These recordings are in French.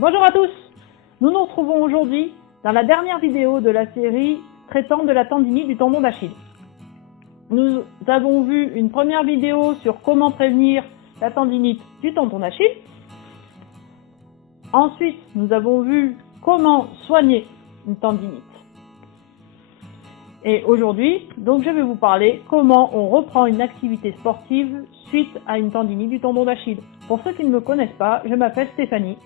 Bonjour à tous. Nous nous retrouvons aujourd'hui dans la dernière vidéo de la série traitant de la tendinite du tendon d'Achille. Nous avons vu une première vidéo sur comment prévenir la tendinite du tendon d'Achille. Ensuite, nous avons vu comment soigner une tendinite. Et aujourd'hui, donc, je vais vous parler comment on reprend une activité sportive suite à une tendinite du tendon d'Achille. Pour ceux qui ne me connaissent pas, je m'appelle Stéphanie.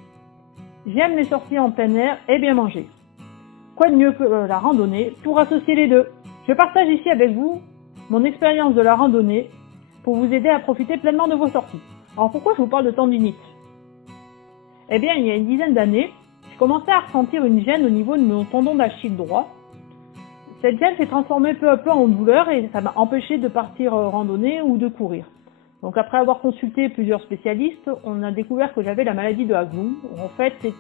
J'aime les sorties en plein air et bien manger. Quoi de mieux que la randonnée pour associer les deux? Je partage ici avec vous mon expérience de la randonnée pour vous aider à profiter pleinement de vos sorties. Alors pourquoi je vous parle de tendinite? Eh bien, il y a une dizaine d'années, je commençais à ressentir une gêne au niveau de mon tendon d'Achille droit. Cette gêne s'est transformée peu à peu en douleur et ça m'a empêché de partir randonner ou de courir. Donc après avoir consulté plusieurs spécialistes, on a découvert que j'avais la maladie de Haglund. En fait, c'est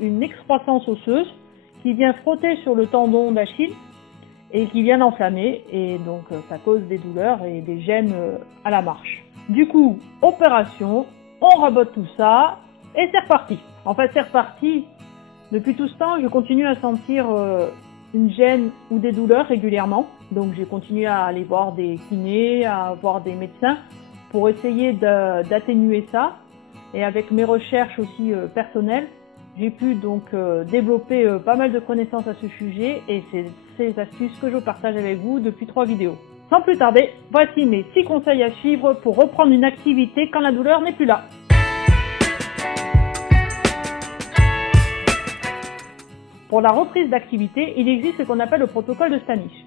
une excroissance osseuse qui vient frotter sur le tendon d'Achille et qui vient l'enflammer, et donc ça cause des douleurs et des gênes à la marche. Du coup, opération, on rabote tout ça et c'est reparti. En fait, c'est reparti. Depuis tout ce temps, je continue à sentir une gêne ou des douleurs régulièrement. Donc j'ai continué à aller voir des kinés, à voir des médecins pour essayer d'atténuer ça. Et avec mes recherches aussi personnelles, j'ai pu donc développer pas mal de connaissances à ce sujet, et c'est ces astuces que je partage avec vous depuis 3 vidéos. Sans plus tarder, voici mes 6 conseils à suivre pour reprendre une activité quand la douleur n'est plus là. Pour la reprise d'activité, il existe ce qu'on appelle le protocole de Stanish.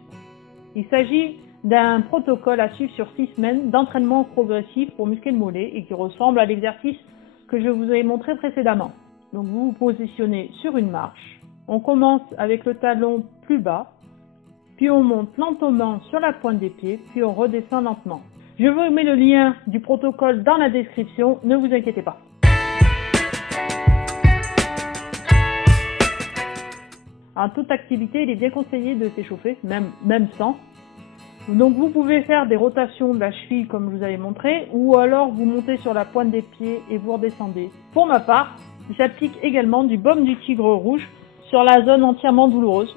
Il s'agit d'un protocole à suivre sur 6 semaines d'entraînement progressif pour muscler le mollet et qui ressemble à l'exercice que je vous ai montré précédemment. Donc vous vous positionnez sur une marche, on commence avec le talon plus bas, puis on monte lentement sur la pointe des pieds, puis on redescend lentement. Je vous mets le lien du protocole dans la description, ne vous inquiétez pas. En toute activité, il est bien conseillé de s'échauffer, même sans. Donc vous pouvez faire des rotations de la cheville comme je vous avais montré, ou alors vous montez sur la pointe des pieds et vous redescendez. Pour ma part, j'applique également du baume du tigre rouge sur la zone entièrement douloureuse.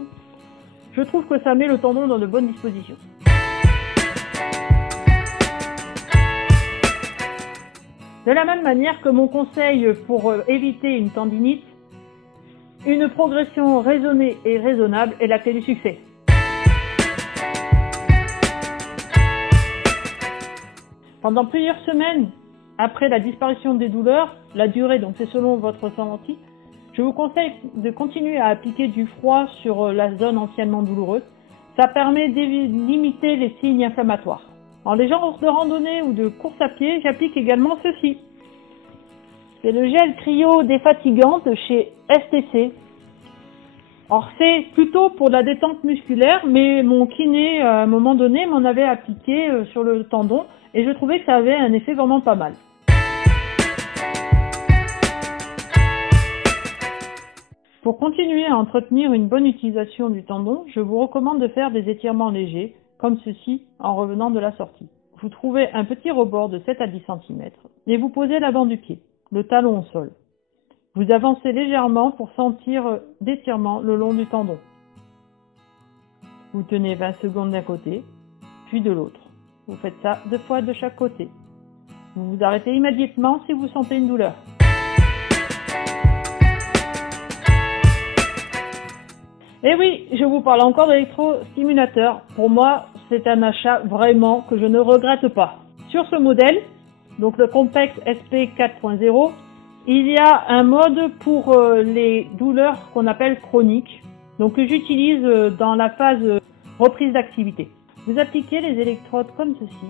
Je trouve que ça met le tendon dans de bonnes dispositions. De la même manière que mon conseil pour éviter une tendinite, une progression raisonnée et raisonnable est la clé du succès. Pendant plusieurs semaines, après la disparition des douleurs, la durée, donc c'est selon votre ressenti, je vous conseille de continuer à appliquer du froid sur la zone anciennement douloureuse. Ça permet de limiter les signes inflammatoires. En les genres de randonnée ou de course à pied, j'applique également ceci. C'est le gel cryo défatigant de chez STC. Alors c'est plutôt pour la détente musculaire, mais mon kiné à un moment donné m'en avait appliqué sur le tendon et je trouvais que ça avait un effet vraiment pas mal. Pour continuer à entretenir une bonne utilisation du tendon, je vous recommande de faire des étirements légers, comme ceci en revenant de la sortie. Vous trouvez un petit rebord de 7 à 10 cm et vous posez l'avant du pied, le talon au sol. Vous avancez légèrement pour sentir d'étirement le long du tendon. Vous tenez 20 secondes d'un côté, puis de l'autre. Vous faites ça 2 fois de chaque côté. Vous vous arrêtez immédiatement si vous sentez une douleur. Et oui, je vous parle encore d'électrostimulateur. Pour moi, c'est un achat vraiment que je ne regrette pas. Sur ce modèle, donc le Compex SP 4.0, il y a un mode pour les douleurs qu'on appelle chroniques, donc que j'utilise dans la phase reprise d'activité. Vous appliquez les électrodes comme ceci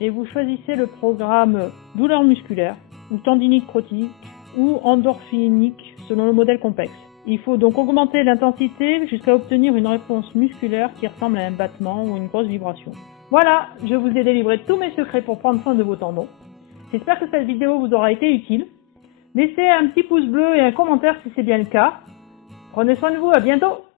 et vous choisissez le programme douleur musculaire ou tendinite chronique ou endorphinique selon le modèle Compex. Il faut donc augmenter l'intensité jusqu'à obtenir une réponse musculaire qui ressemble à un battement ou une grosse vibration. Voilà, je vous ai délivré tous mes secrets pour prendre soin de vos tendons. J'espère que cette vidéo vous aura été utile. Laissez un petit pouce bleu et un commentaire si c'est bien le cas. Prenez soin de vous, à bientôt!